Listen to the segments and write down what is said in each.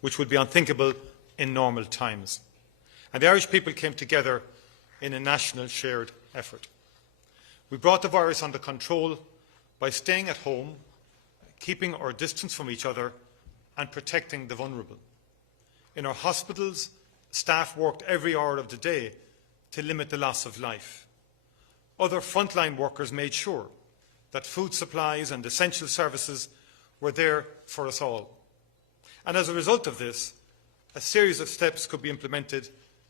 which would be unthinkable in normal times. And the Irish people came together in a national shared effort. We brought the virus under control by staying at home, keeping our distance from each other, and protecting the vulnerable. In our hospitals, staff worked every hour of the day to limit the loss of life. Other frontline workers made sure that food supplies and essential services were there for us all. And as a result of this, a series of steps could be implemented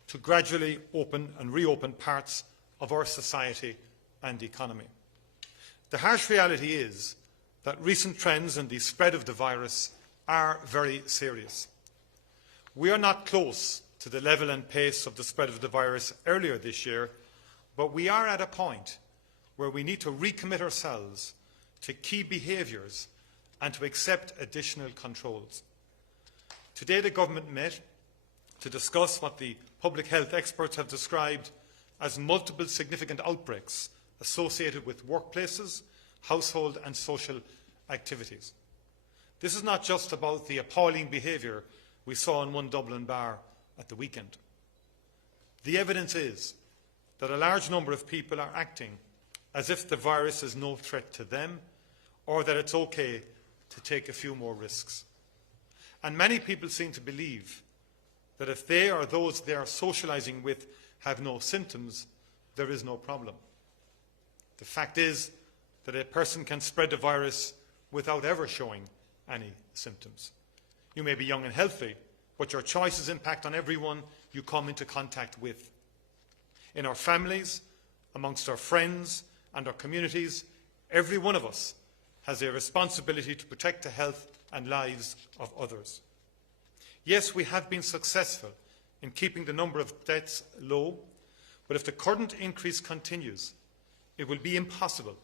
to gradually open and reopen parts of our society and economy. The harsh reality is that recent trends in the spread of the virus are very serious. We are not close to the level and pace of the spread of the virus earlier this year, but we are at a point where we need to recommit ourselves to key behaviours and to accept additional controls. Today the Government met to discuss what the public health experts have described as multiple significant outbreaks associated with workplaces, household and social activities. This is not just about the appalling behaviour we saw in one Dublin bar at the weekend. The evidence is that a large number of people are acting as if the virus is no threat to them, or that it's okay to take a few more risks. And many people seem to believe that if they or those they are socialising with have no symptoms, there is no problem. The fact is that a person can spread the virus without ever showing any symptoms. You may be young and healthy, but your choices impact on everyone you come into contact with. In our families, amongst our friends and our communities, every one of us has a responsibility to protect the health and lives of others. Yes, we have been successful in keeping the number of deaths low, but if the current increase continues, it will be impossible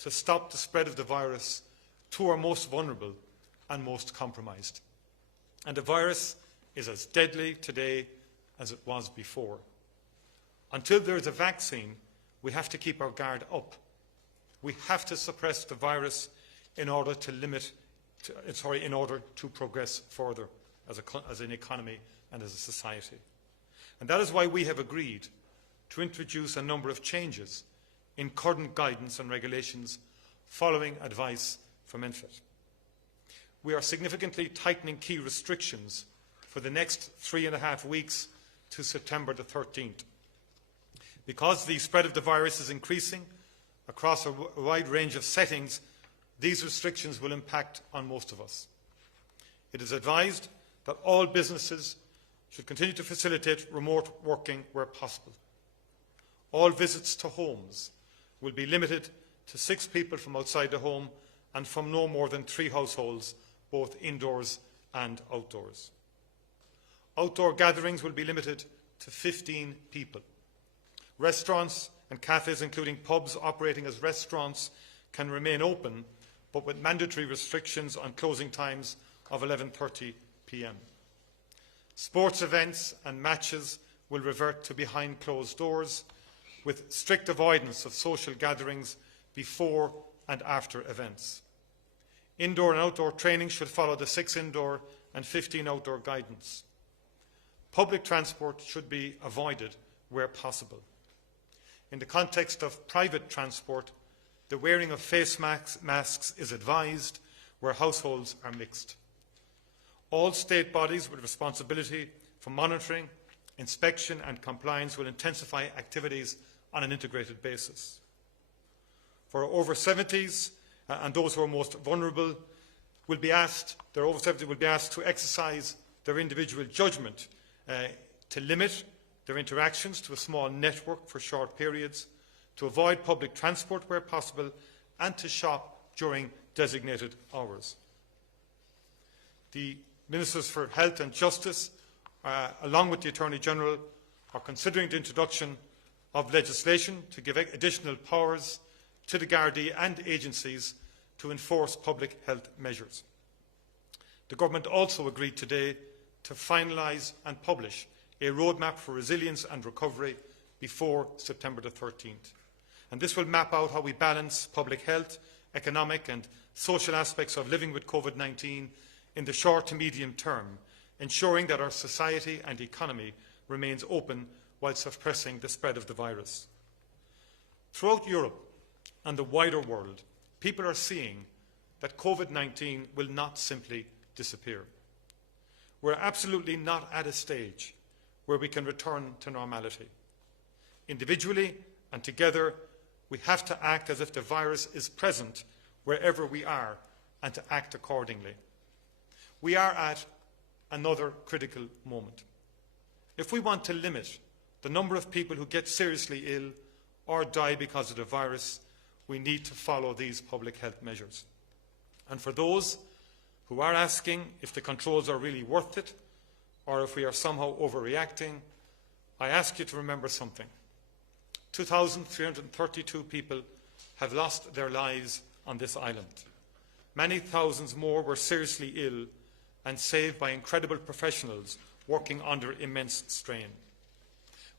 to stop the spread of the virus to our most vulnerable and most compromised. And the virus is as deadly today as it was before. Until there is a vaccine, we have to keep our guard up. We have to suppress the virus in order to progress further as an economy and as a society. And that is why we have agreed to introduce a number of changes in current guidance and regulations following advice from INFIT. We are significantly tightening key restrictions for the next 3.5 weeks to September the 13th. Because the spread of the virus is increasing across a wide range of settings, these restrictions will impact on most of us. It is advised that all businesses should continue to facilitate remote working where possible. All visits to homes will be limited to 6 people from outside the home and from no more than 3 households, both indoors and outdoors. Outdoor gatherings will be limited to 15 people. Restaurants and cafes, including pubs operating as restaurants, can remain open, but with mandatory restrictions on closing times of 11:30 p.m. Sports events and matches will revert to behind closed doors, with strict avoidance of social gatherings before and after events. Indoor and outdoor training should follow the 6 indoor and 15 outdoor guidance. Public transport should be avoided where possible. In the context of private transport, the wearing of face masks is advised where households are mixed. All state bodies with responsibility for monitoring, inspection and compliance will intensify activities on an integrated basis. For over 70s and those who are most vulnerable will be asked to exercise their individual judgment to limit their interactions to a small network for short periods, to avoid public transport where possible, and to shop during designated hours. The Ministers for Health and Justice, along with the Attorney General, are considering the introduction of legislation to give additional powers to the Gardaí and agencies to enforce public health measures. The Government also agreed today to finalise and publish a roadmap for resilience and recovery before September the 13th. And this will map out how we balance public health, economic and social aspects of living with COVID-19 in the short to medium term ensuring that our society and economy remains open while suppressing the spread of the virus. Throughout Europe and the wider world, people are seeing that COVID-19 will not simply disappear. We're absolutely not at a stage where we can return to normality. Individually and together, we have to act as if the virus is present wherever we are and to act accordingly. We are at another critical moment. If we want to limit the number of people who get seriously ill or die because of the virus, we need to follow these public health measures. And for those who are asking if the controls are really worth it or if we are somehow overreacting, I ask you to remember something. 2,332 people have lost their lives on this island. Many thousands more were seriously ill and saved by incredible professionals working under immense strain.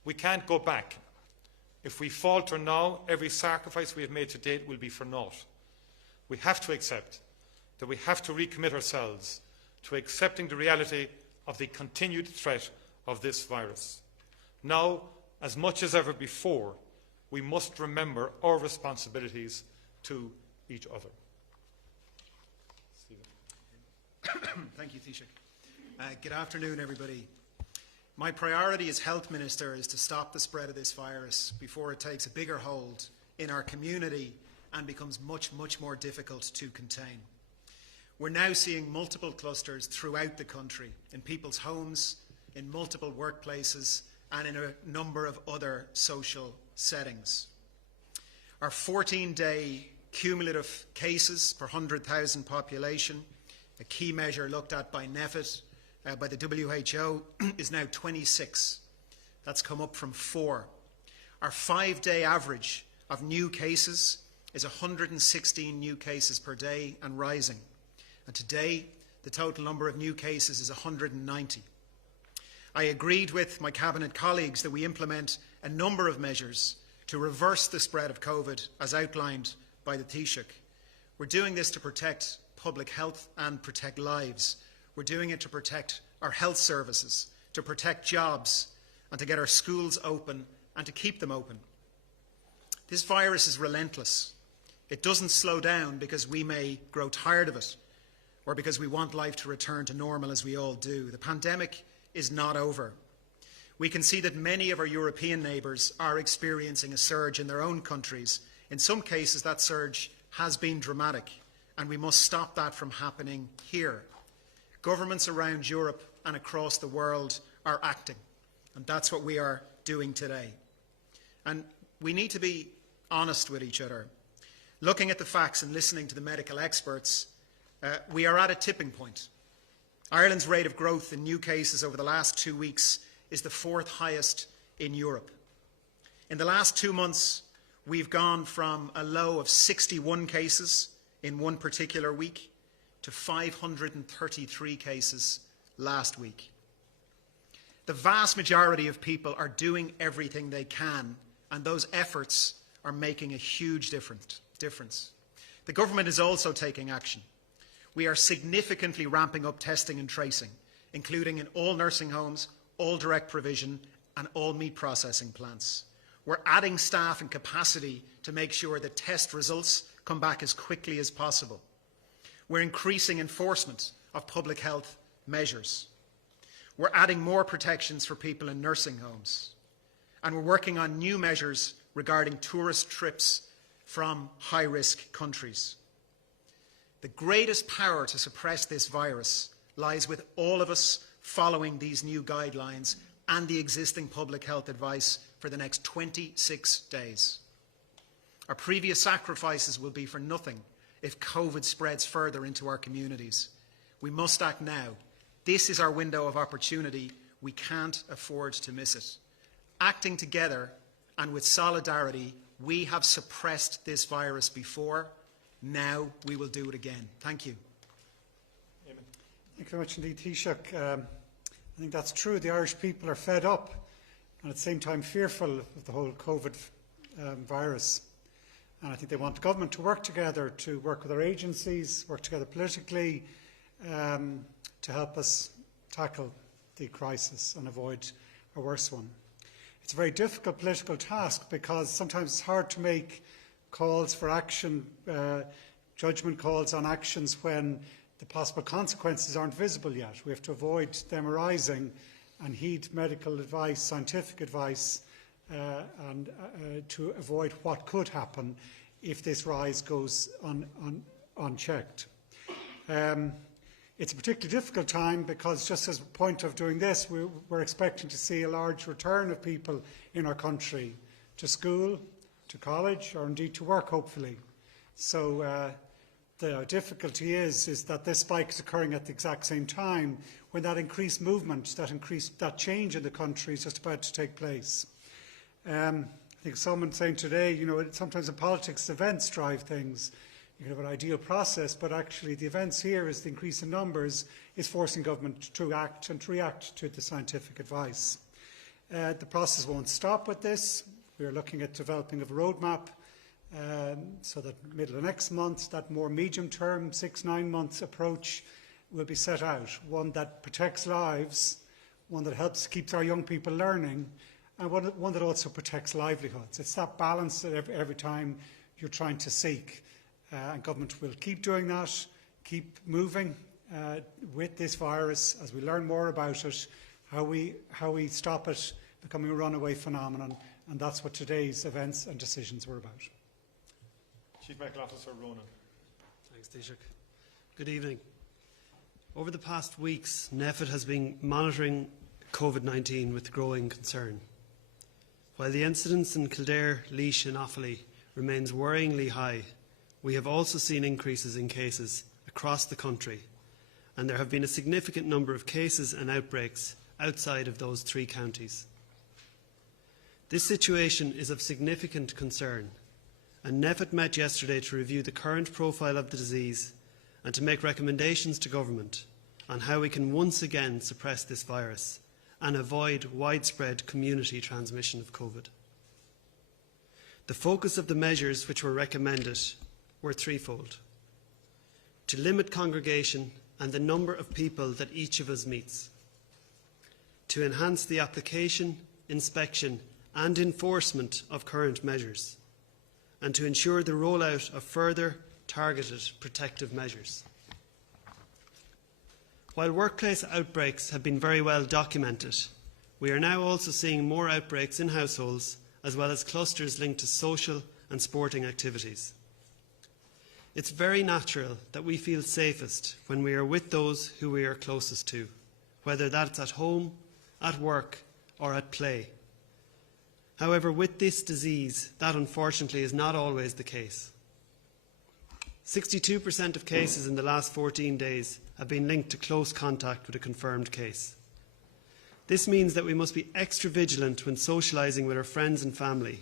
We can't go back. If we falter now, every sacrifice we have made to date will be for naught. We have to accept that we have to recommit ourselves to accepting the reality of the continued threat of this virus. Now, as much as ever before, we must remember our responsibilities to each other. Thank you, Taoiseach. Good afternoon, everybody. My priority as Health Minister is to stop the spread of this virus before it takes a bigger hold in our community and becomes much, much more difficult to contain. We're now seeing multiple clusters throughout the country, in people's homes, in multiple workplaces, and in a number of other social settings. Our 14-day cumulative cases per 100,000 population, a key measure looked at by NEFIT, by the WHO, is now 26. That's come up from 4. Our 5-day average of new cases is 116 new cases per day and rising. And today, the total number of new cases is 190. I agreed with my Cabinet colleagues that we implement a number of measures to reverse the spread of COVID, as outlined by the Taoiseach. We're doing this to protect public health and protect lives. We're doing it to protect our health services, to protect jobs, and to get our schools open and to keep them open. This virus is relentless. It doesn't slow down because we may grow tired of it or because we want life to return to normal, as we all do. The pandemic is not over. We can see that many of our European neighbours are experiencing a surge in their own countries. In some cases, that surge has been dramatic, and we must stop that from happening here. Governments around Europe and across the world are acting, and that's what we are doing today. And we need to be honest with each other. Looking at the facts and listening to the medical experts, we are at a tipping point. Ireland's rate of growth in new cases over the last 2 weeks is the 4th highest in Europe. In the last 2 months, we've gone from a low of 61 cases in one particular week to 533 cases last week. The vast majority of people are doing everything they can, and those efforts are making a huge difference. The government is also taking action. We are significantly ramping up testing and tracing, including in all nursing homes, all direct provision, and all meat processing plants. We're adding staff and capacity to make sure that test results come back as quickly as possible. We're increasing enforcement of public health measures. We're adding more protections for people in nursing homes. And we're working on new measures regarding tourist trips from high-risk countries. The greatest power to suppress this virus lies with all of us following these new guidelines and the existing public health advice for the next 26 days. Our previous sacrifices will be for nothing if COVID spreads further into our communities. We must act now. This is our window of opportunity. We can't afford to miss it. Acting together and with solidarity, we have suppressed this virus before. Now we will do it again. Thank you. Thank you very much indeed, Taoiseach. I think that's true. The Irish people are fed up and at the same time fearful of the whole COVID virus. And I think they want government to work together, to work with our agencies, work together politically to help us tackle the crisis and avoid a worse one. It's a very difficult political task because sometimes it's hard to make calls for action, judgment calls on actions when the possible consequences aren't visible yet. We have to avoid them arising and heed medical advice, scientific advice, and to avoid what could happen if this rise goes unchecked. It's a particularly difficult time because just as a point of doing this, we're expecting to see a large return of people in our country to school, to college, or indeed to work, hopefully. So the difficulty is that this spike is occurring at the exact same time when that increased movement, that change in the country is just about to take place. I think someone saying today, sometimes in politics, events drive things. You can have an ideal process, but actually the events here is the increase in numbers is forcing government to act and to react to the scientific advice. The process won't stop with this. We are looking at developing a roadmap so that middle of next month, that more medium-term, 6-9 months approach will be set out. One that protects lives, one that helps keeps our young people learning, and one that also protects livelihoods. It's that balance that every time you're trying to seek. And government will keep doing that, keep moving with this virus as we learn more about it, how we stop it becoming a runaway phenomenon, and that's what today's events and decisions were about. Chief Medical Officer Ronan. Thanks, Taoiseach. Good evening. Over the past weeks, NPHET has been monitoring COVID-19 with growing concern. While the incidence in Kildare, Laois and Offaly remains worryingly high, we have also seen increases in cases across the country, and there have been a significant number of cases and outbreaks outside of those 3 counties. This situation is of significant concern, and NPHET met yesterday to review the current profile of the disease and to make recommendations to government on how we can once again suppress this virus and avoid widespread community transmission of COVID. The focus of the measures which were recommended were threefold: to limit congregation and the number of people that each of us meets, to enhance the application, inspection and enforcement of current measures, and to ensure the rollout of further targeted protective measures. While workplace outbreaks have been very well documented, we are now also seeing more outbreaks in households as well as clusters linked to social and sporting activities. It's very natural that we feel safest when we are with those who we are closest to, whether that's at home, at work or at play. However, with this disease, that unfortunately is not always the case. 62% of cases in the last 14 days have been linked to close contact with a confirmed case. This means that we must be extra vigilant when socialising with our friends and family,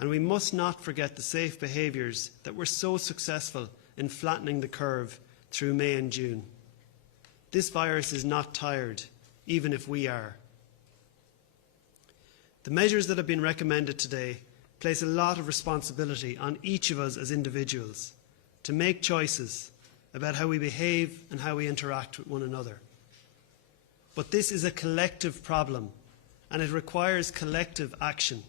and we must not forget the safe behaviours that were so successful in flattening the curve through May and June. This virus is not tired, even if we are. The measures that have been recommended today place a lot of responsibility on each of us as individuals to make choices about how we behave and how we interact with one another. But this is a collective problem, and it requires collective action.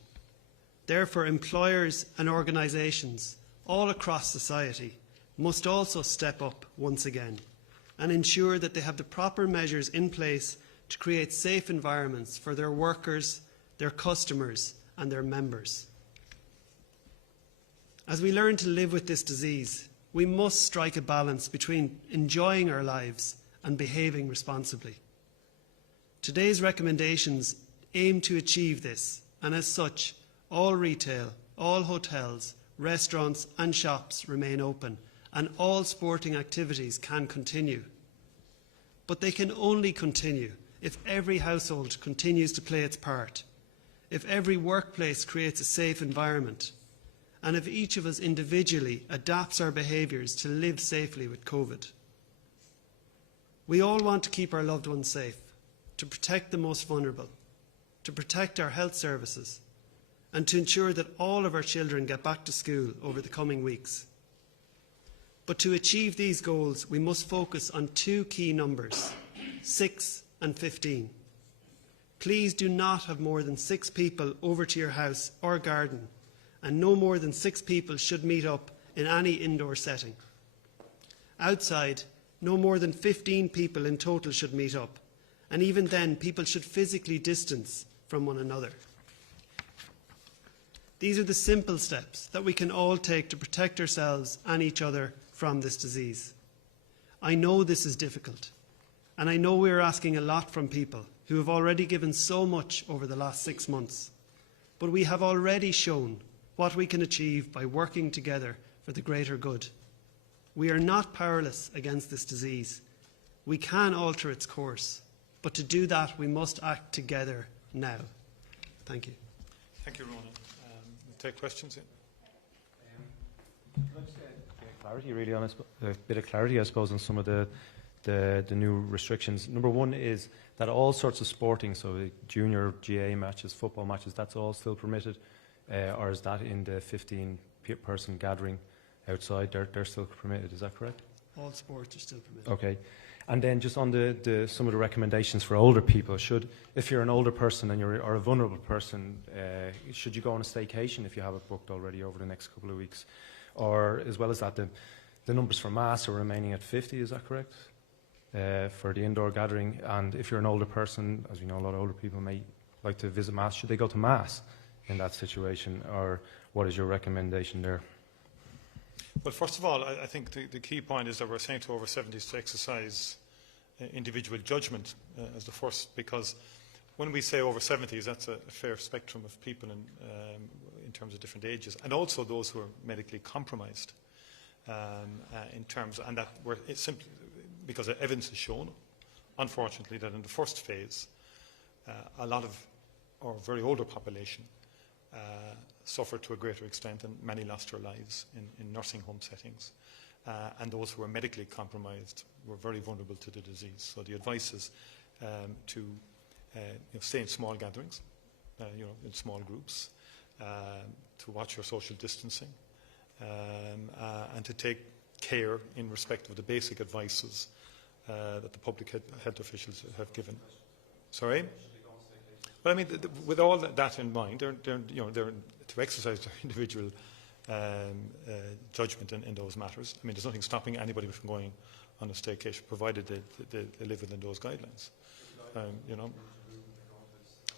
Therefore, employers and organisations all across society must also step up once again and ensure that they have the proper measures in place to create safe environments for their workers, their customers and their members. As we learn to live with this disease, we must strike a balance between enjoying our lives and behaving responsibly. Today's recommendations aim to achieve this, and as such, all retail, all hotels, restaurants and shops remain open, and all sporting activities can continue. But they can only continue if every household continues to play its part, if every workplace creates a safe environment, and if each of us individually adapts our behaviours to live safely with COVID. We all want to keep our loved ones safe, to protect the most vulnerable, to protect our health services, and to ensure that all of our children get back to school over the coming weeks. But to achieve these goals, we must focus on 2 key numbers, 6 and 15. Please do not have more than 6 people over to your house or garden, and no more than 6 people should meet up in any indoor setting. Outside, no more than 15 people in total should meet up, and even then people should physically distance from one another. These are the simple steps that we can all take to protect ourselves and each other from this disease. I know this is difficult, and I know we are asking a lot from people who have already given so much over the last 6 months. But we have already shown what we can achieve by working together for the greater good. We are not powerless against this disease. We can alter its course, but to do that we must act together now. Thank you. Thank you, Ronan. We'll take questions. Clarity, really, on a bit of clarity, I suppose, on some of the new restrictions. Number one is that all sorts of sporting, so the junior GA matches, football matches, that's all still permitted, or is that in the 15-person gathering outside? They're still permitted. Is that correct? All sports are still permitted. Okay. And then just on some of the recommendations for older people, if you're an older person and or a vulnerable person, should you go on a staycation if you have it booked already over the next couple of weeks? Or as well as that, the numbers for mass are remaining at 50, is that correct? For the indoor gathering. And if you're an older person, as we know, a lot of older people may like to visit mass, should they go to mass in that situation? Or what is your recommendation there? Well, first of all, I think the key point is that we're saying to over 70s to exercise individual judgment as the first, because when we say over 70s, that's a fair spectrum of people in terms of different ages, and also those who are medically compromised in terms, and that it's simply because evidence has shown, unfortunately, that in the first phase, a lot of our very older population suffered to a greater extent, and many lost their lives in nursing home settings. And those who were medically compromised were very vulnerable to the disease. So the advice is to stay in small gatherings, in small groups, to watch your social distancing, and to take care in respect of the basic advices that the public health officials have given. Sorry? But I mean, with all that in mind, they're to exercise their individual judgment in those matters. I mean, there's nothing stopping anybody from going on a staycation, provided they live within those guidelines.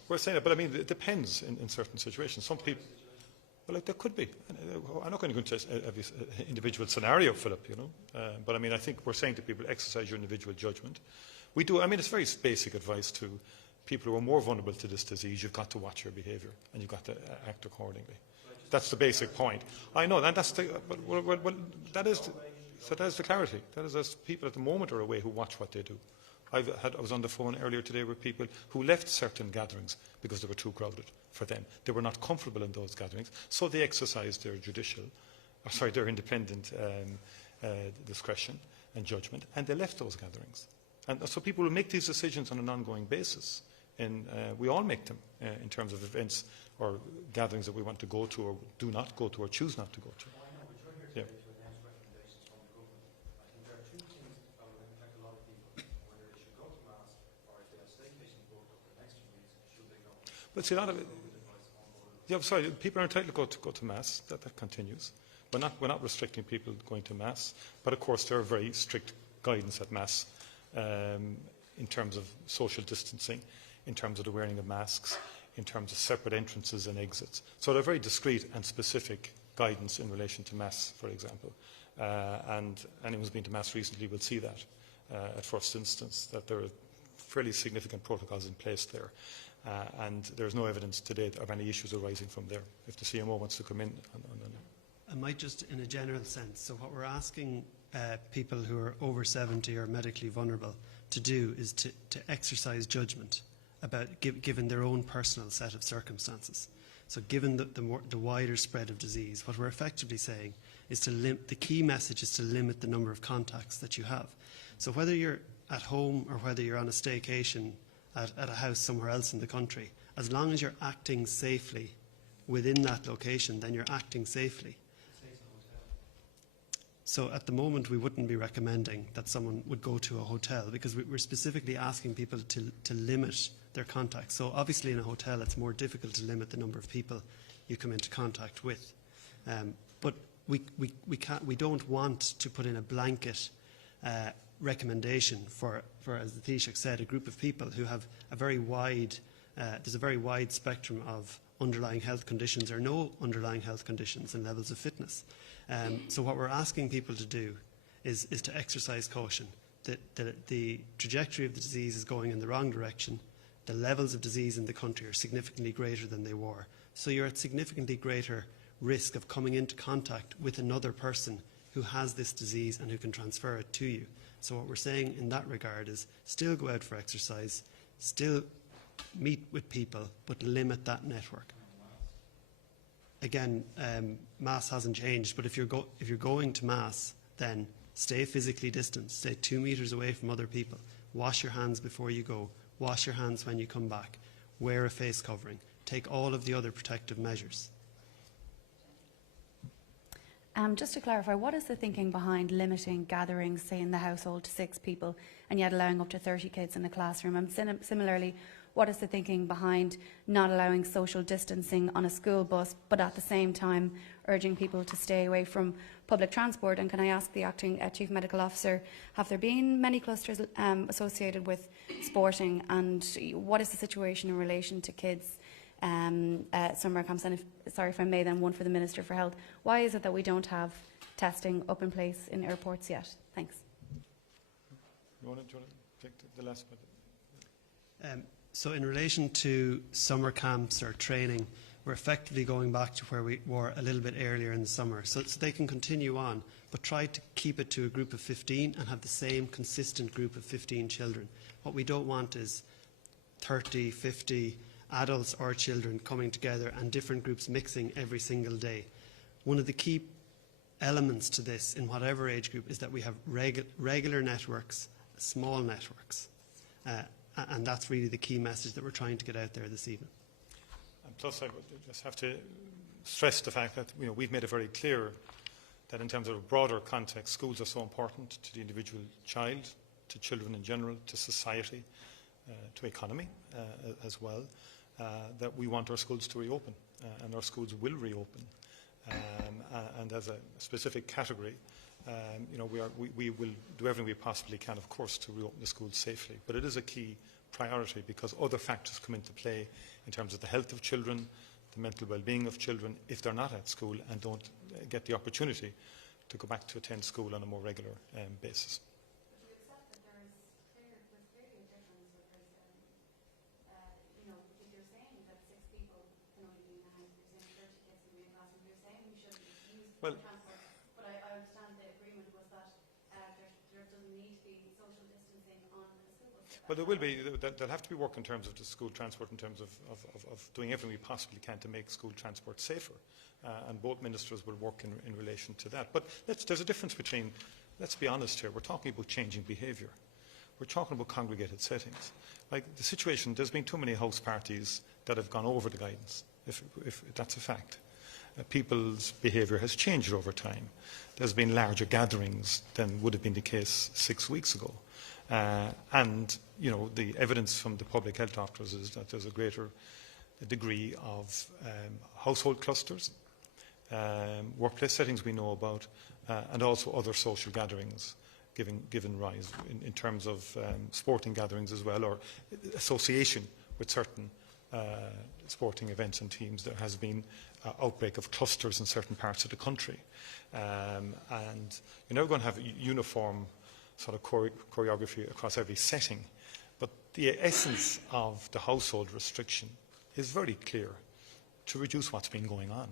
We're saying that, but I mean, it depends in certain situations. Some people, well, like there could be. I'm not going to go into every individual scenario, Philip, but I mean, I think we're saying to people, exercise your individual judgment. We do. I mean, it's very basic advice to people who are more vulnerable to this disease. You've got to watch your behaviour and you've got to act accordingly. That's the basic point. I know, and that's the. Well, that is the clarity. That is, as people at the moment are away who watch what they do. I was on the phone earlier today with people who left certain gatherings because they were too crowded for them. They were not comfortable in those gatherings, so they exercised their independent discretion and judgment, and they left those gatherings. And so people will make these decisions on an ongoing basis. And we all make them in terms of events or gatherings that we want to go to or do not go to or choose not to go to. Yeah. But see, a lot of it. Yeah, sorry. People are entitled to go to mass. That continues. We're not restricting people going to mass, but of course there are very strict guidance at mass in terms of social distancing, in terms of the wearing of masks, in terms of separate entrances and exits. So they're very discrete and specific guidance in relation to mass, for example. And anyone who's been to mass recently will see that at first instance, that there are fairly significant protocols in place there. And there's no evidence to date of any issues arising from there. If the CMO wants to come in on I might just, in a general sense, so what we're asking people who are over 70 or medically vulnerable to do is to exercise judgment about given their own personal set of circumstances. So given the wider spread of disease, what we're effectively saying is the key message is to limit the number of contacts that you have. So whether you're at home or whether you're on a staycation at a house somewhere else in the country, as long as you're acting safely within that location, then you're acting safely. So at the moment, we wouldn't be recommending that someone would go to a hotel, because we're specifically asking people to limit their contacts. So obviously in a hotel, it's more difficult to limit the number of people you come into contact with. But we don't want to put in a blanket recommendation for, as the Taoiseach said, a group of people who have a very wide, there's a very wide spectrum of underlying health conditions or no underlying health conditions and levels of fitness. So what we're asking people to do is to exercise caution. The trajectory of the disease is going in the wrong direction. The levels of disease in the country are significantly greater than they were. So you're at significantly greater risk of coming into contact with another person who has this disease and who can transfer it to you. So what we're saying in that regard is still go out for exercise, still meet with people, but limit that network. Again, Mass hasn't changed, but if you're going to Mass, then stay physically distanced, stay 2 metres away from other people, wash your hands before you go, wash your hands when you come back, wear a face covering, take all of the other protective measures. Just to clarify, what is the thinking behind limiting gatherings, say in the household, to 6 people and yet allowing up to 30 kids in the classroom? And similarly, what is the thinking behind not allowing social distancing on a school bus, but at the same time urging people to stay away from public transport? And can I ask the Acting Chief Medical Officer, have there been many clusters associated with sporting, and what is the situation in relation to kids' summer camps? And sorry if I may, then one for the Minister for Health. Why is it that we don't have testing up in place in airports yet? Thanks. You want to take the last bit? So in relation to summer camps or training, we're effectively going back to where we were a little bit earlier in the summer. So they can continue on, but try to keep it to a group of 15 and have the same consistent group of 15 children. What we don't want is 30, 50 adults or children coming together and different groups mixing every single day. One of the key elements to this, in whatever age group, is that we have regular networks, small networks. And that's really the key message that we're trying to get out there this evening. And plus, I would just have to stress the fact that we've made it very clear that in terms of a broader context, schools are so important to the individual child, to children in general, to society, to economy as well, that we want our schools to reopen, and our schools will reopen. And as a specific category, we will do everything we possibly can, of course, to reopen the schools safely. But it is a key priority because other factors come into play in terms of the health of children, the mental well-being of children, if they're not at school and don't get the opportunity to go back to attend school on a more regular basis. Would you accept that there's clearly a difference because, if you're saying that 6 people can only be in the house, you're saying 30 kids can be in a classroom, you're saying we shouldn't use public transport. But I understand the agreement was that there doesn't need to be social distancing on a school bus. Well, there will be. There'll have to be work in terms of the school transport, in terms of doing everything we possibly can to make school transport safer. And both ministers will work in relation to that. But there's a difference between, let's be honest here, we're talking about changing behaviour. We're talking about congregated settings. Like the situation, there's been too many house parties that have gone over the guidance, if that's a fact. People's behaviour has changed over time. There's been larger gatherings than would have been the case 6 weeks ago. And the evidence from the public health doctors is that there's a greater degree of household clusters, workplace settings we know about, and also other social gatherings given rise in terms of sporting gatherings as well, or association with certain sporting events and teams. There has been outbreak of clusters in certain parts of the country. And you're never going to have a uniform sort of choreography across every setting. But the essence of the household restriction is very clear, to reduce what's been going on.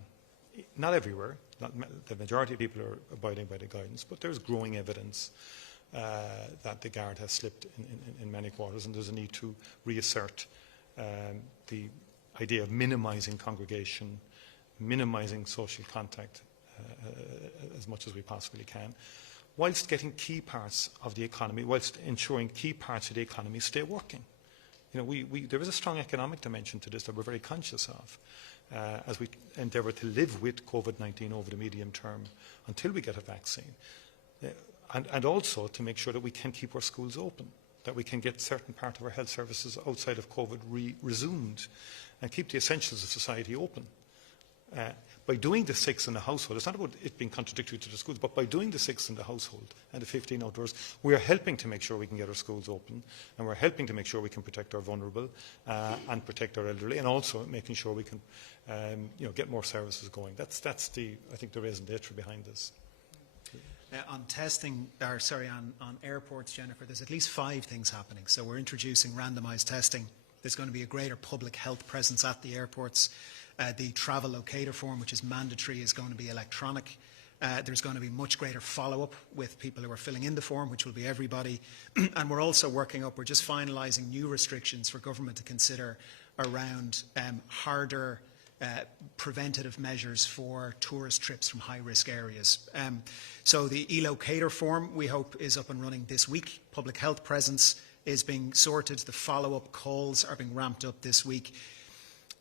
Not everywhere. The majority of people are abiding by the guidance, but there's growing evidence that the guard has slipped in many quarters, and there's a need to reassert the idea of minimising congregation, minimising social contact as much as we possibly can, whilst getting key parts of the economy, whilst ensuring key parts of the economy stay working. There is a strong economic dimension to this that we're very conscious of as we endeavour to live with COVID-19 over the medium term until we get a vaccine. and also to make sure that we can keep our schools open, that we can get certain part of our health services outside of COVID resumed, and keep the essentials of society open. By doing the 6 in the household, it's not about it being contradictory to the schools, but by doing the 6 in the household and the 15 outdoors, we are helping to make sure we can get our schools open, and we're helping to make sure we can protect our vulnerable and protect our elderly, and also making sure we can get more services going. That's the, I think, the raison d'etre behind this. On testing, on airports, Jennifer, there's at least 5 things happening. So we're introducing randomised testing. There's going to be a greater public health presence at the airports. The travel locator form, which is mandatory, is going to be electronic. There's going to be much greater follow-up with people who are filling in the form, which will be everybody. And we're also we're just finalising new restrictions for government to consider around harder preventative measures for tourist trips from high-risk areas. So the e-locator form, we hope, is up and running this week. Public health presence is being sorted. The follow-up calls are being ramped up this week.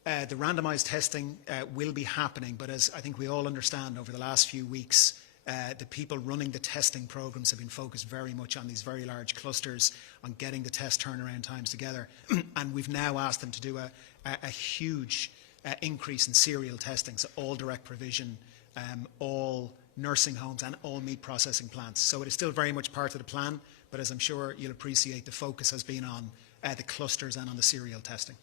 The randomised testing will be happening, but as I think we all understand over the last few weeks, the people running the testing programmes have been focused very much on these very large clusters, on getting the test turnaround times together. And we've now asked them to do a huge increase in serial testing, so all direct provision, all nursing homes and all meat processing plants. So it is still very much part of the plan, but as I'm sure you'll appreciate, the focus has been on the clusters and on the serial testing.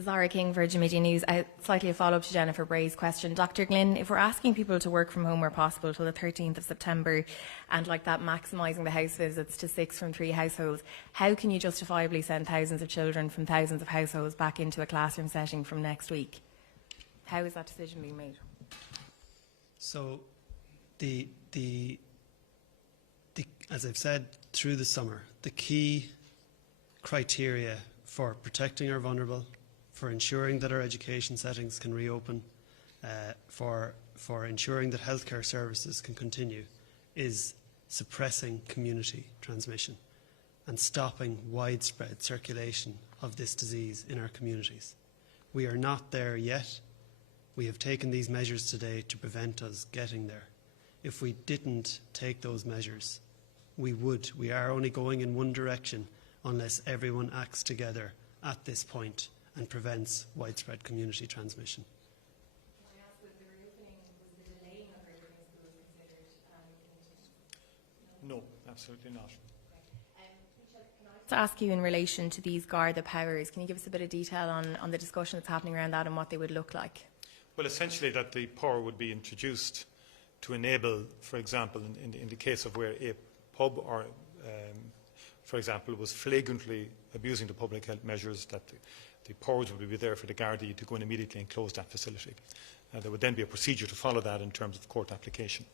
Zara King, Virgin Media News. Slightly a follow-up to Jennifer Bray's question. Dr. Glynn, if we're asking people to work from home where possible till the 13th of September and like that maximising the house visits to 6 from 3 households, how can you justifiably send thousands of children from thousands of households back into a classroom setting from next week? How is that decision being made? So, as I've said through the summer, the key criteria for protecting our vulnerable, for ensuring that our education settings can reopen, for ensuring that healthcare services can continue, is suppressing community transmission and stopping widespread circulation of this disease in our communities. We are not there yet. We have taken these measures today to prevent us getting there. If we didn't take those measures, we would. We are only going in one direction unless everyone acts together at this point and prevents widespread community transmission. Can I ask, was the reopening, was the delaying of reopening schools considered? No, absolutely not. To ask you in relation to these Garda powers, can you give us a bit of detail on the discussion that's happening around that and what they would look like? Well, essentially that the power would be introduced to enable, for example, in the case of where a pub or, for example, was flagrantly abusing the public health measures, that the powers would be there for the Gardaí to go in immediately and close that facility. There would then be a procedure to follow that in terms of court application.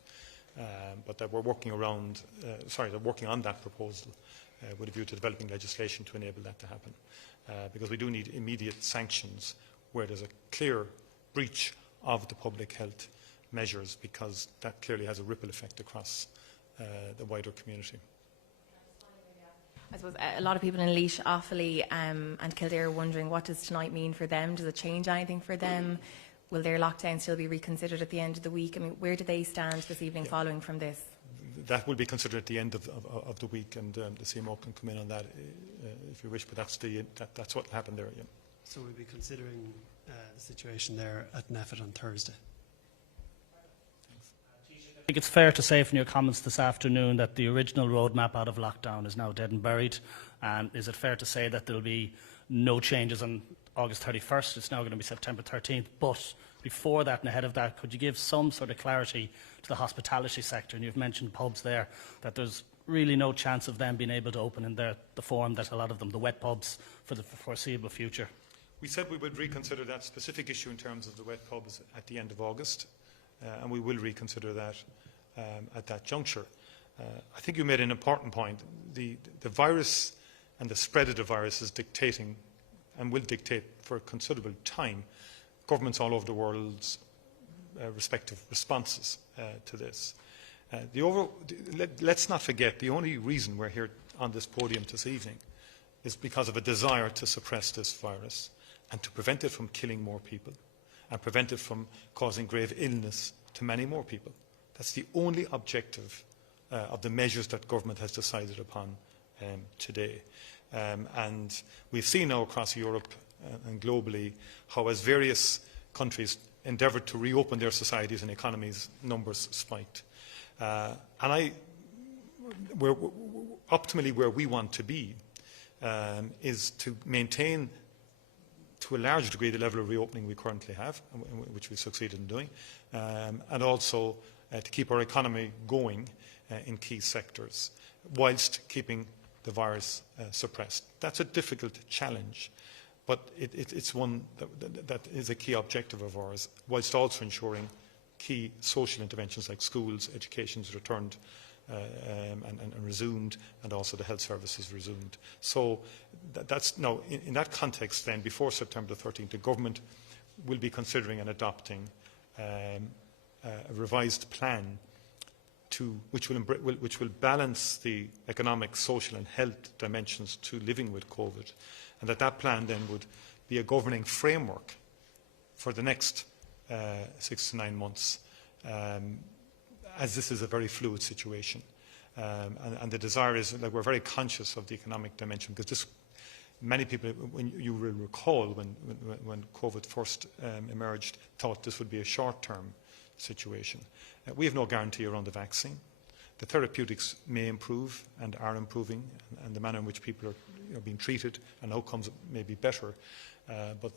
But that we're working around, they're working on that proposal with a view to developing legislation to enable that to happen. Because we do need immediate sanctions where there's a clear breach of the public health measures, because that clearly has a ripple effect across the wider community. I suppose a lot of people in Laois, Offaly and Kildare are wondering, what does tonight mean for them? Does it change anything for them? Will their lockdown still be reconsidered at the end of the week? I mean, where do they stand this evening following from this? That will be considered at the end of the week, and the CMO can come in on that if you wish, but that's what happened there. Yeah. So we'll be considering the situation there at NEFIT on Thursday. I think it's fair to say from your comments this afternoon that the original roadmap out of lockdown is now dead and buried. And is it fair to say that there will be no changes on August 31st? It's now going to be September 13th. But before that and ahead of that, could you give some sort of clarity to the hospitality sector? And you've mentioned pubs there, that there's really no chance of them being able to open in the form that a lot of them, the wet pubs, for the foreseeable future. We said we would reconsider that specific issue in terms of the wet pubs at the end of August. And we will reconsider that at that juncture. I think you made an important point. The virus and the spread of the virus is dictating and will dictate for a considerable time governments all over the world's respective responses to this. Let's not forget, the only reason we're here on this podium this evening is because of a desire to suppress this virus and to prevent it from killing more people and prevent it from causing grave illness to many more people. That's the only objective of the measures that government has decided upon today. And we've seen now across Europe and globally how, as various countries endeavoured to reopen their societies and economies, numbers spiked. Optimally where we want to be is to maintain, to a large degree, the level of reopening we currently have, which we've succeeded in doing, and also to keep our economy going in key sectors, whilst keeping the virus suppressed. That's a difficult challenge, but it's one that is a key objective of ours, whilst also ensuring key social interventions like schools, education's returned and resumed, and also the health services resumed. So that's now, in that context then, before September the 13th, the government will be considering and adopting a revised plan which will balance the economic, social and health dimensions to living with COVID, and that plan then would be a governing framework for the next 6 to 9 months, as this is a very fluid situation. And the desire is that we're very conscious of the economic dimension, because many people, when you will recall, when COVID first emerged, thought this would be a short-term situation. We have no guarantee around the vaccine. The therapeutics may improve and are improving, and the manner in which people are being treated and outcomes may be better. But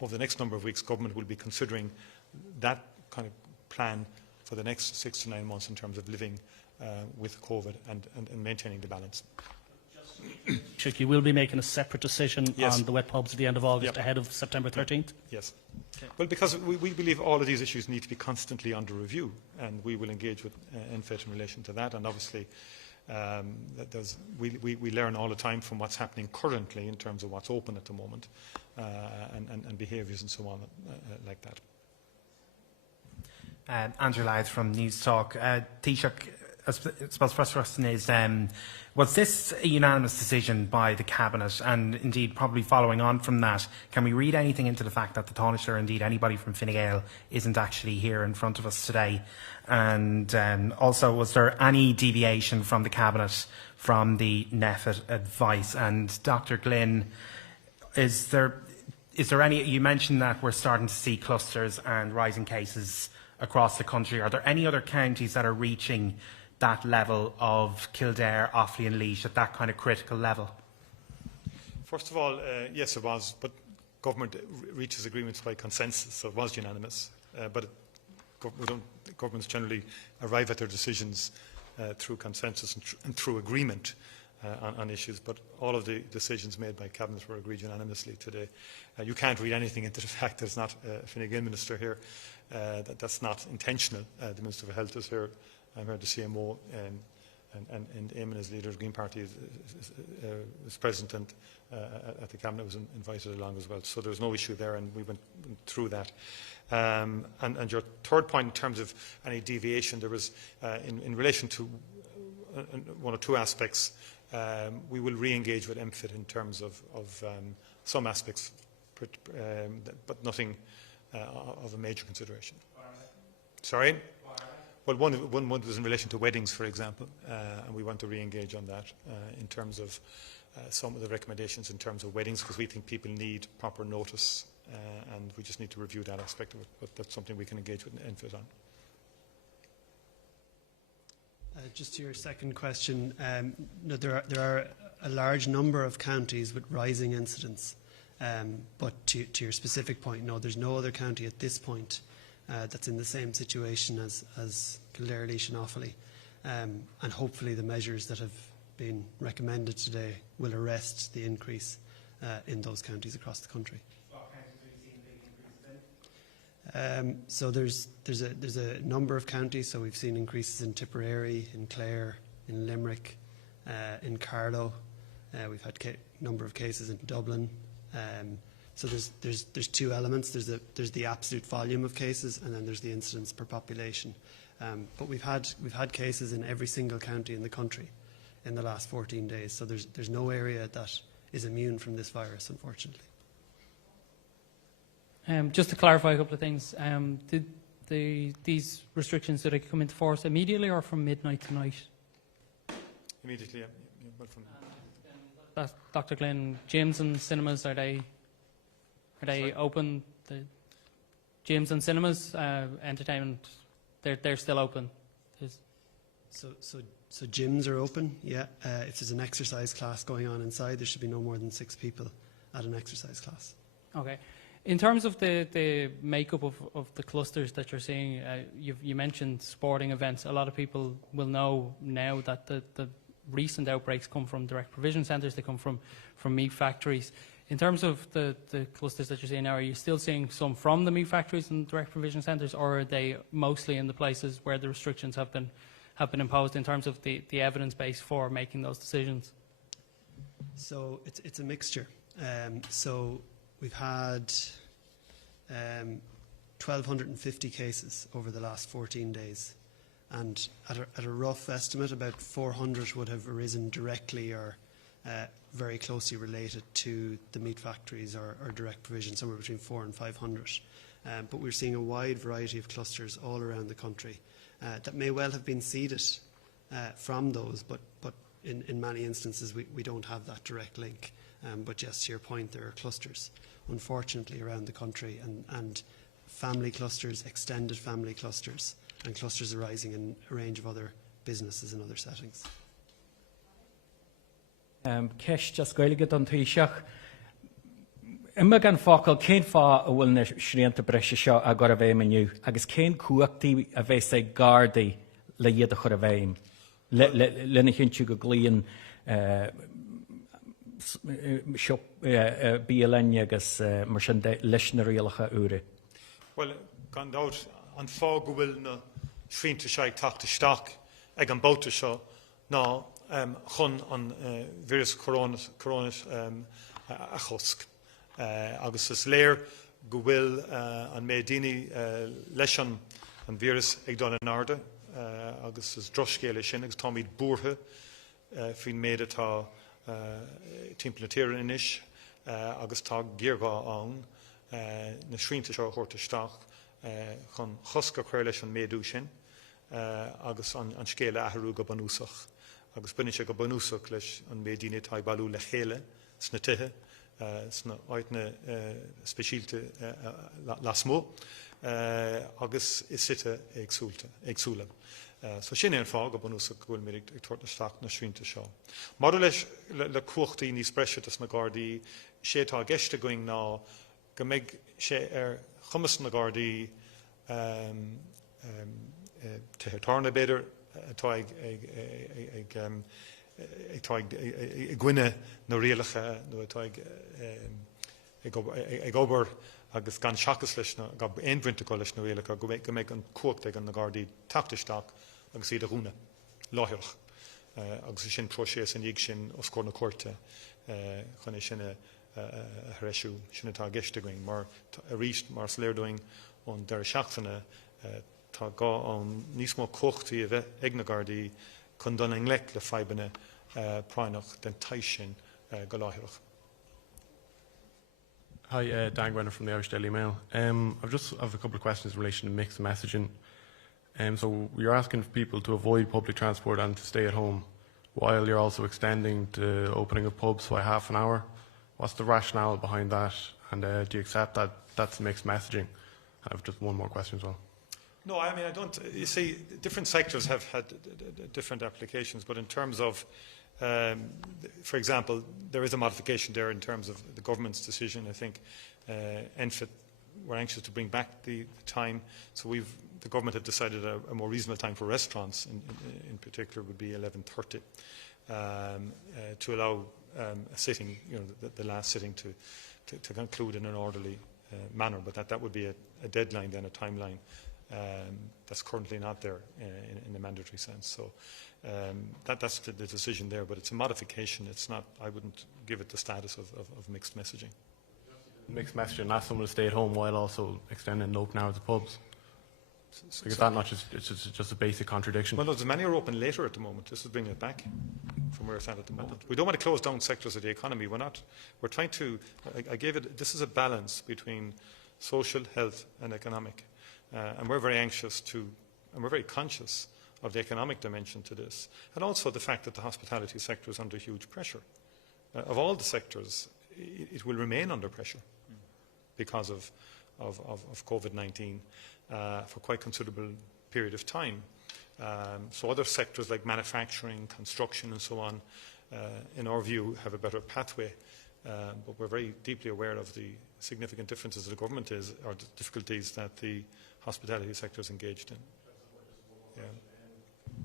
over the next number of weeks, government will be considering that kind of plan for the next 6 to 9 months in terms of living with COVID and maintaining the balance. You will be making a separate decision Yes. on the wet pubs at the end of August ahead of September 13th? Yes. Okay. Well, because we believe all of these issues need to be constantly under review, and we will engage with NFIT in relation to that. And obviously, we learn all the time from what's happening currently in terms of what's open at the moment, and behaviours and so on like that. Andrew Lyth from News Talk. Taoiseach, I suppose first question is, was this a unanimous decision by the Cabinet? And indeed, probably following on from that, can we read anything into the fact that the Taoiseach, or indeed anybody from Fine Gael, isn't actually here in front of us today? And also, was there any deviation from the Cabinet from the NFIT advice? And Dr. Glynn, is there any, you mentioned that we're starting to see clusters and rising cases across the country. Are there any other counties that are reaching that level of Kildare, Offaly and Laois, at that kind of critical level? First of all, yes, it was, but government reaches agreements by consensus, so it was unanimous. But governments generally arrive at their decisions through consensus and through agreement on issues, but all of the decisions made by Cabinet were agreed unanimously today. You can't read anything into the fact there's not a Fine Gael minister here. That's not intentional. The Minister for Health is here. I'm here, the CMO, and Eamon, as leader of the Green Party, is president at the Cabinet, was invited along as well. So there was no issue there, and we went through that. And your third point, in terms of any deviation, there was, in relation to one or two aspects, we will re-engage with MFIT in terms of some aspects, but nothing of a major consideration. Sorry? Well, one was in relation to weddings, for example, and we want to re-engage on that in terms of some of the recommendations in terms of weddings, because we think people need proper notice, and we just need to review that aspect of it. But that's something we can engage with NFIT on. Just to your second question, there are a large number of counties with rising incidents, but to your specific point, no, there's no other county at this point that's in the same situation as Kildare, Laois and Offaly. And hopefully the measures that have been recommended today will arrest the increase in those counties across the country. What counties have you seen big increases in? So there's a number of counties. So we've seen increases in Tipperary, in Clare, in Limerick, in Carlow. We've had number of cases in Dublin. So there's two elements. There's the absolute volume of cases, and then there's the incidence per population. But we've had cases in every single county in the country in the last 14 days. So there's no area that is immune from this virus, unfortunately. Just to clarify a couple of things, these restrictions, do they come into force immediately or from midnight tonight? Immediately, yeah. Well, from Dr. Glynn, gyms and cinemas, are they open? The gyms and cinemas, entertainment, they're still open. So gyms are open, yeah. If there's an exercise class going on inside, there should be no more than 6 people at an exercise class. Okay. In terms of the makeup of the clusters that you're seeing, you mentioned sporting events. A lot of people will know now that the recent outbreaks come from direct provision centres, they come from meat factories. In terms of the clusters that you're seeing now, are you still seeing some from the meat factories and direct provision centres, or are they mostly in the places where the restrictions have been imposed in terms of the evidence base for making those decisions? So it's a mixture. So we've had 1,250 cases over the last 14 days. And at a rough estimate, about 400 would have arisen directly or very closely related to the meat factories or direct provision, somewhere between 400 and 500. But we're seeing a wide variety of clusters all around the country that may well have been seeded from those, but in many instances we don't have that direct link. But yes, to your point, there are clusters, unfortunately, around the country, and family clusters, extended family clusters, and clusters arising in a range of other businesses and other settings. Ceist just gaeilge don Taoiseach. Imma gan fácail cén fá a bhfuil na srianta breise seo a gur a bhéim aniu, agus cén cuachtaí a bheith sé gardaí le iad a chur a bhéim. Lena chinú go glíon bíalaine agus mar sin leis na rialacha úra. Well, gan dát an fá go bhfuil na srianta seag tachta steach ag an bóta seo ná chun an vírus coronas a chosc. Agus is léir go bhfuil an médaoine leis an vírus ag donna an arda, agus is droscéile sin agus tá míad búrtha faoin méad atá timp na tíre inis, agus tá géargá ann na srianta seo chuirta steach chun chosca chuir leis an méadú sin, agus an scéile athrú go banúsach. Agus bunne sé go banúsach leis an médaoine tá bailú le chéile sna tithe, sna áitne speisialte lasmó, agus is site agsúla. So sin an fá go banúsach go bhfuil mé ag tuairta steach na srianta seo. Mar leis le cuachtaí níos breisitas na Gardaí, sé tá gceiste going ná go mbeidh sé chumas na Gardaí tarna beidir atá ag gcuine na rialacha nó atá ag obair agus gan seachas leis na go éonbhainte go leis na rialacha go mbeidh an cuacht ag an na Gardaí tachtasteach agus iad a dhúna láithreach agus sin próséas an dhéag sin os cór na cuirte chun é sinna a threisiú sinna tá gceiste going mar a ríist mar sléirdoing ón deir seachtainna tá gá an níos mó cuachtaí a bheith ag na Gardaí chun don an nglec le feibanna práineach den tais sin go láithreach. Hi, Dan Grenner from the Irish Daily Mail. I have a couple of questions in relation to mixed messaging. So you're asking for people to avoid public transport and to stay at home, while you're also extending the opening of pubs by half an hour. What's the rationale behind that? And do you accept that that's mixed messaging? I have just one more question as well. No, I mean, I don't. You see, different sectors have had different applications, but in terms of, for example, there is a modification there in terms of the government's decision. I think NFIT were anxious to bring back the time, so the government had decided a more reasonable time for restaurants, in particular, would be 11:30, to allow a sitting, the last sitting, to conclude in an orderly manner. But that would be a deadline, then a timeline. That's currently not there in the mandatory sense. So that's the decision there, but it's a modification. It's not. I wouldn't give it the status of mixed messaging. Mixed messaging, ask someone to stay at home while also extending the open hours of pubs. Because that not just a basic contradiction. Well, no, there's many are open later at the moment. This is bringing it back from where it's at the moment. We don't want to close down sectors of the economy. We're not. We're trying to. I gave it. This is a balance between social, health, and economic. And we're very anxious to, and we're very conscious of the economic dimension to this, and also the fact that the hospitality sector is under huge pressure. Of all the sectors, it will remain under pressure because of COVID-19 for quite a considerable period of time. So other sectors like manufacturing, construction and so on, in our view, have a better pathway. But we're very deeply aware of the significant differences that the government is, or the difficulties that the hospitality sector is engaged in. Yeah.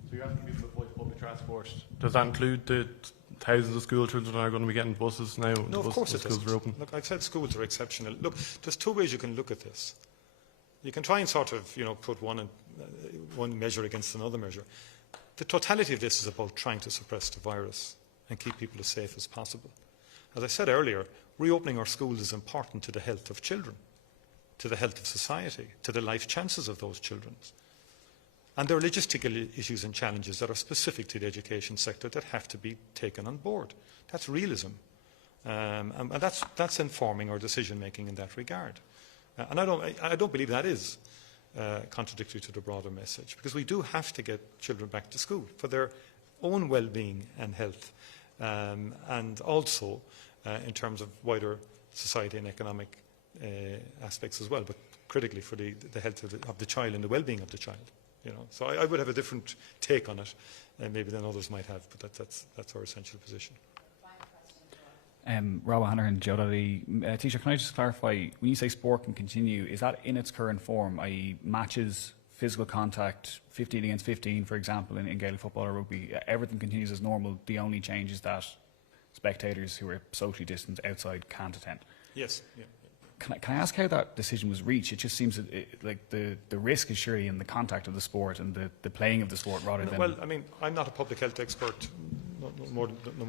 So you're asking people to avoid public transport. Does that include the thousands of school children that are going to be getting buses now? No, of course it schools doesn't. are open. Look, I've said schools are exceptional. Look, there's two ways you can look at this. You can try and sort of, put one measure against another measure. The totality of this is about trying to suppress the virus and keep people as safe as possible. As I said earlier, reopening our schools is important to the health of children, to the health of society, to the life chances of those children. And there are logistical issues and challenges that are specific to the education sector that have to be taken on board. That's realism. And that's informing our decision-making in that regard. And I don't believe that is contradictory to the broader message, because we do have to get children back to school for their own well-being and health, and also in terms of wider society and economic aspects as well, but critically for the health of the child and the well-being of the child. So I would have a different take on it, maybe than others might have, but that's our essential position. Rob Hanrahan, Jodali. Taoiseach, can I just clarify, when you say sport can continue, is that in its current form, i.e. matches, physical contact, 15 against 15, for example, in Gaelic football or rugby, everything continues as normal, the only change is that spectators who are socially distanced outside can't attend? Yes. Yeah. Can I ask how that decision was reached? It just seems like the risk is surely in the contact of the sport and the playing of the sport rather than... Well, I mean, I'm not a public health expert, no more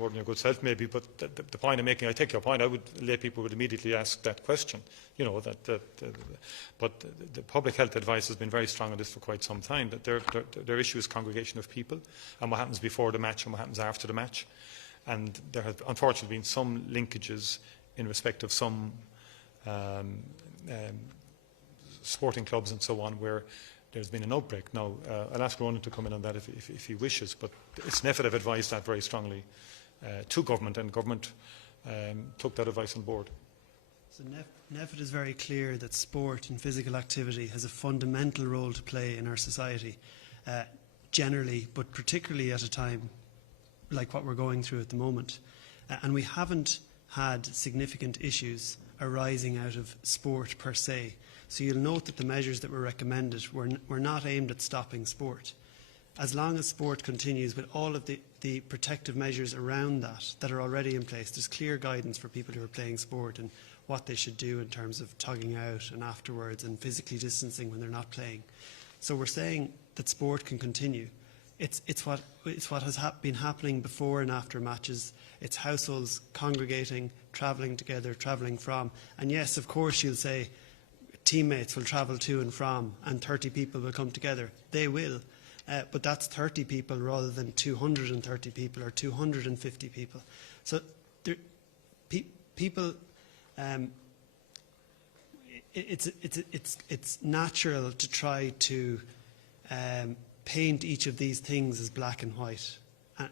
than your good self maybe, but the point I'm making, I take your point, lay people would immediately ask that question. But the public health advice has been very strong on this for quite some time, that their issue is congregation of people and what happens before the match and what happens after the match. And there have unfortunately been some linkages in respect of some sporting clubs and so on where there's been an outbreak. Now, I'll ask Ronan to come in on that if he wishes, but it's NEFID have advised that very strongly to government, and government took that advice on board. So NEFID is very clear that sport and physical activity has a fundamental role to play in our society, generally, but particularly at a time like what we're going through at the moment. And we haven't had significant issues arising out of sport per se. So you'll note that the measures that were recommended were not aimed at stopping sport. As long as sport continues with all of the protective measures around that are already in place, there's clear guidance for people who are playing sport and what they should do in terms of tugging out and afterwards and physically distancing when they're not playing. So we're saying that sport can continue. It's what has been happening before and after matches. It's households congregating, travelling together, travelling from. And yes, of course, you'll say teammates will travel to and from and 30 people will come together. They will. But that's 30 people rather than 230 people or 250 people. So people, it's natural to try to paint each of these things as black and white.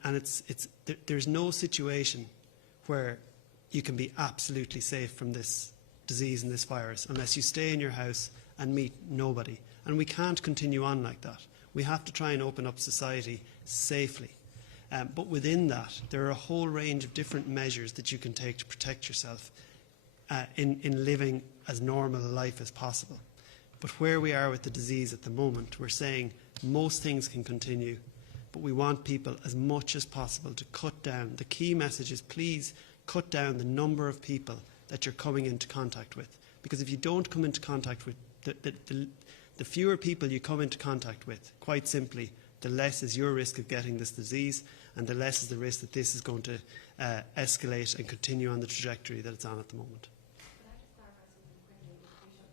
And there's no situation where you can be absolutely safe from this disease and this virus unless you stay in your house and meet nobody. And we can't continue on like that. We have to try and open up society safely. But within that, there are a whole range of different measures that you can take to protect yourself in living as normal a life as possible. But where we are with the disease at the moment, we're saying most things can continue, but we want people as much as possible to cut down. The key message is please cut down the number of people that you're coming into contact with. Because if you don't come into contact with, the fewer people you come into contact with, quite simply, the less is your risk of getting this disease and the less is the risk that this is going to escalate and continue on the trajectory that it's on at the moment.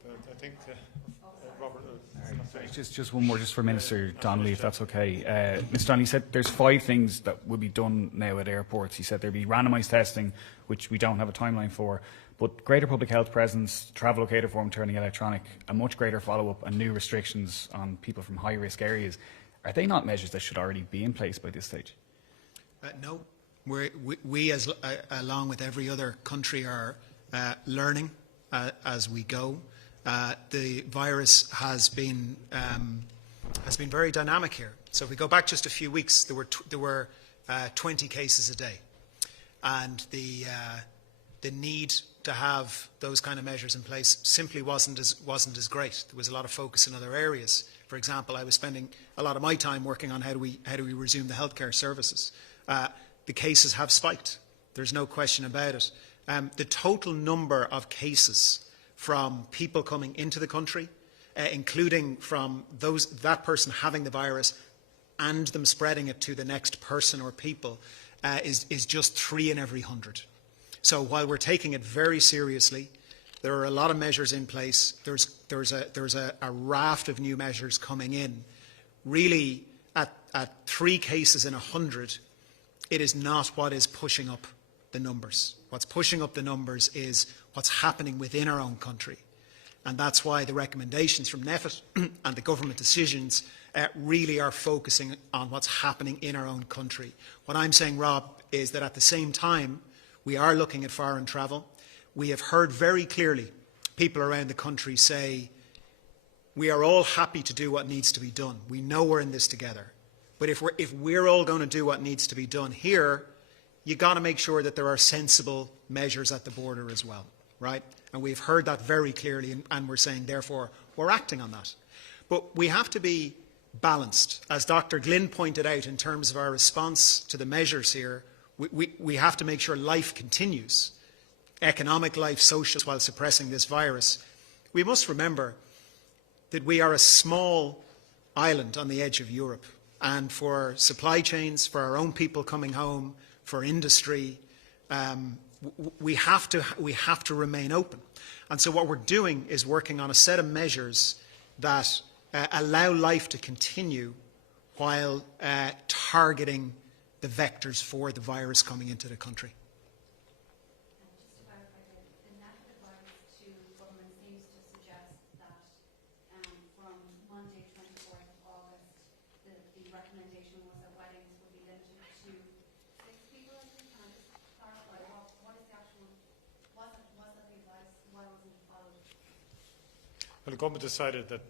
I think Robert... Just one more, just for Minister Donnelly, if that's okay. Mr. Donnelly said there's 5 things that will be done now at airports. He said there'll be randomised testing, which we don't have a timeline for, but greater public health presence, travel locator form turning electronic, a much greater follow-up and new restrictions on people from high-risk areas, are they not measures that should already be in place by this stage? No. We as, along with every other country, are learning as we go. The virus has been very dynamic here. So if we go back just a few weeks, there were 20 cases a day, and the need to have those kind of measures in place simply wasn't as great. There was a lot of focus in other areas. For example, I was spending a lot of my time working on how do we resume the healthcare services. The cases have spiked. There's no question about it. The total number of cases from people coming into the country, including from that person having the virus and them spreading it to the next person or people, is just 3 in every 100. So while we're taking it very seriously, there are a lot of measures in place. There's a raft of new measures coming in. Really, at 3 cases in 100, it is not what is pushing up the numbers. What's pushing up the numbers is what's happening within our own country. And that's why the recommendations from NEFIT and the government decisions really are focusing on what's happening in our own country. What I'm saying, Rob, is that at the same time, we are looking at foreign travel. We have heard very clearly people around the country say, we are all happy to do what needs to be done. We know we're in this together. But if we're all going to do what needs to be done here, you've got to make sure that there are sensible measures at the border as well, right? And we've heard that very clearly, and we're saying, therefore, we're acting on that. But we have to be balanced. As Dr. Glynn pointed out, in terms of our response to the measures here, we have to make sure life continues, economic life, social, while suppressing this virus. We must remember that we are a small island on the edge of Europe, and for supply chains, for our own people coming home, for industry, we have to remain open. And so what we're doing is working on a set of measures that allow life to continue while targeting the vectors for the virus coming into the country. Well, the government decided that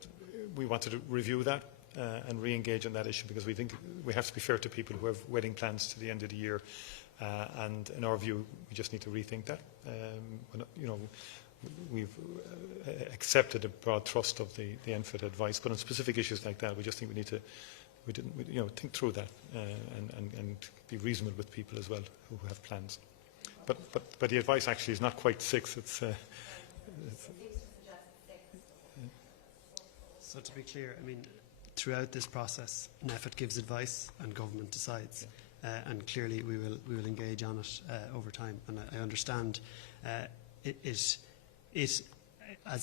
we wanted to review that and re-engage on that issue, because we think we have to be fair to people who have wedding plans to the end of the year, and in our view, we just need to rethink that. We've accepted a broad thrust of the NFIT advice, but on specific issues like that, we just think we need to think through that and be reasonable with people as well who have plans. But the advice actually is not quite 6. It's So to be clear, I mean, throughout this process, NEFIT gives advice and government decides, and clearly we will engage on it over time. And I understand it as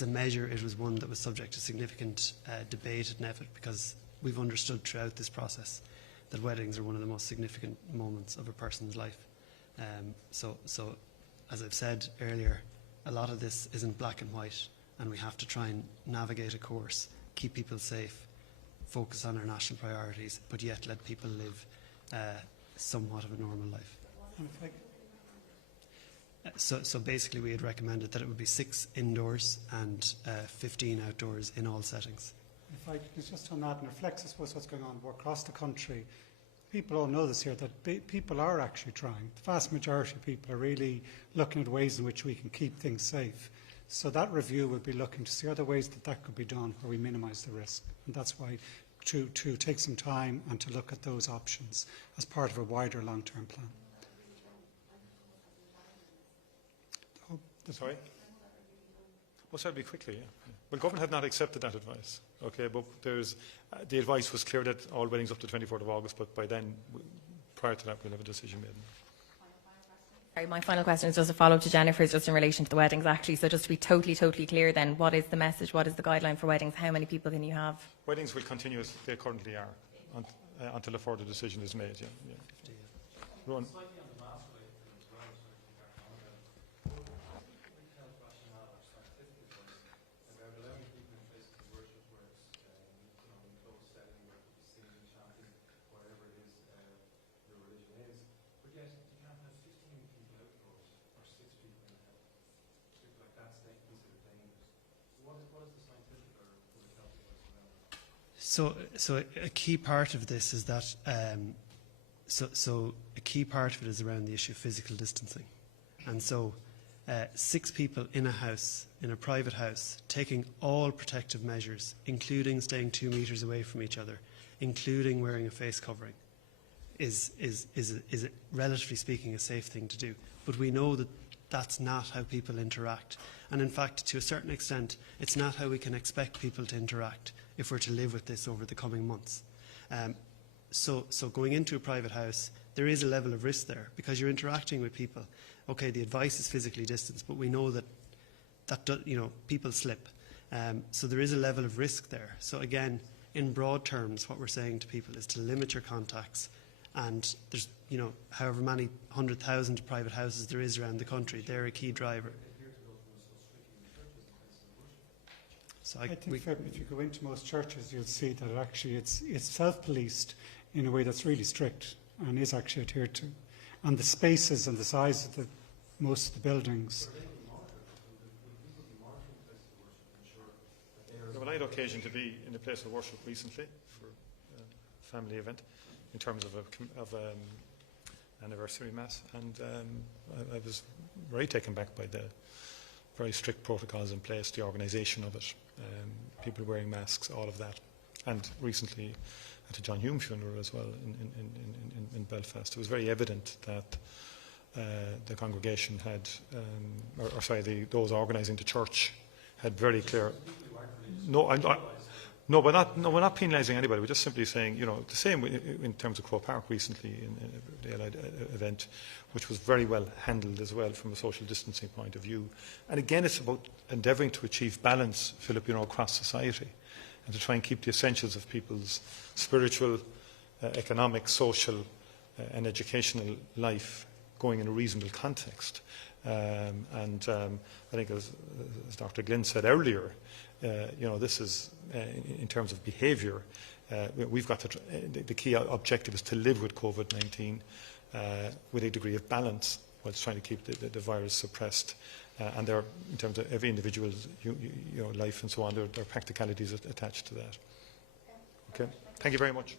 a measure, it was one that was subject to significant debate at NEFIT, because we've understood throughout this process that weddings are one of the most significant moments of a person's life. So as I've said earlier, a lot of this isn't black and white, and we have to try and navigate a course, keep people safe, focus on our national priorities, but yet let people live somewhat of a normal life. So basically we had recommended that it would be 6 indoors and 15 outdoors in all settings. If I could just on that and reflect, I suppose, what's going on across the country, people all know this here, that people are actually trying. The vast majority of people are really looking at ways in which we can keep things safe. So that review will be looking to see other ways that could be done where we minimise the risk. And that's why to take some time and to look at those options as part of a wider long-term plan. Sorry? Well, that'll be quickly, yeah. Well, government have not accepted that advice, okay, but the advice was clear that all weddings up to 24th of August, but by then, prior to that, we'll have a decision made. Sorry, my final question is just a follow-up to Jennifer's, just in relation to the weddings, actually. So just to be totally clear then, what is the message, what is the guideline for weddings? How many people can you have? Weddings will continue as they currently are until a further decision is made, yeah. Ron. So a key part of this is that, so a key part of it is around the issue of physical distancing. And so 6 people in a house, in a private house, taking all protective measures, including staying 2 metres away from each other, including wearing a face covering, is relatively speaking a safe thing to do. But we know that that's not how people interact. And in fact, to a certain extent, it's not how we can expect people to interact if we're to live with this over the coming months. So going into a private house, there is a level of risk there because you're interacting with people. Okay, the advice is physically distanced, but we know that people slip. So there is a level of risk there. So again, in broad terms, what we're saying to people is to limit your contacts. And there's, however many 100,000 private houses there is around the country, they're a key driver. So I think if you go into most churches, you'll see that actually it's self-policed in a way that's really strict and is actually adhered to. And the spaces and the size of most of the buildings. Well, I had occasion to be in a place of worship recently for a family event in terms of anniversary mass, and I was very taken back by the very strict protocols in place, the organisation of it, people wearing masks, all of that. And recently at a John Hume funeral as well in Belfast, it was very evident that the congregation had, those organising the church had very clear. No, we're not penalising anybody. We're just simply saying, the same in terms of Croke Park recently in the Allied event, which was very well handled as well from a social distancing point of view. And again, it's about endeavouring to achieve balance, Philip, across society, and to try and keep the essentials of people's spiritual, economic, social, and educational life going in a reasonable context. I think, as Dr. Glynn said earlier, this is, in terms of behaviour, we've got the key objective is to live with COVID-19 with a degree of balance whilst trying to keep the virus suppressed. And there, in terms of every individual's life and so on, there are practicalities attached to that. Okay. Thank you very much.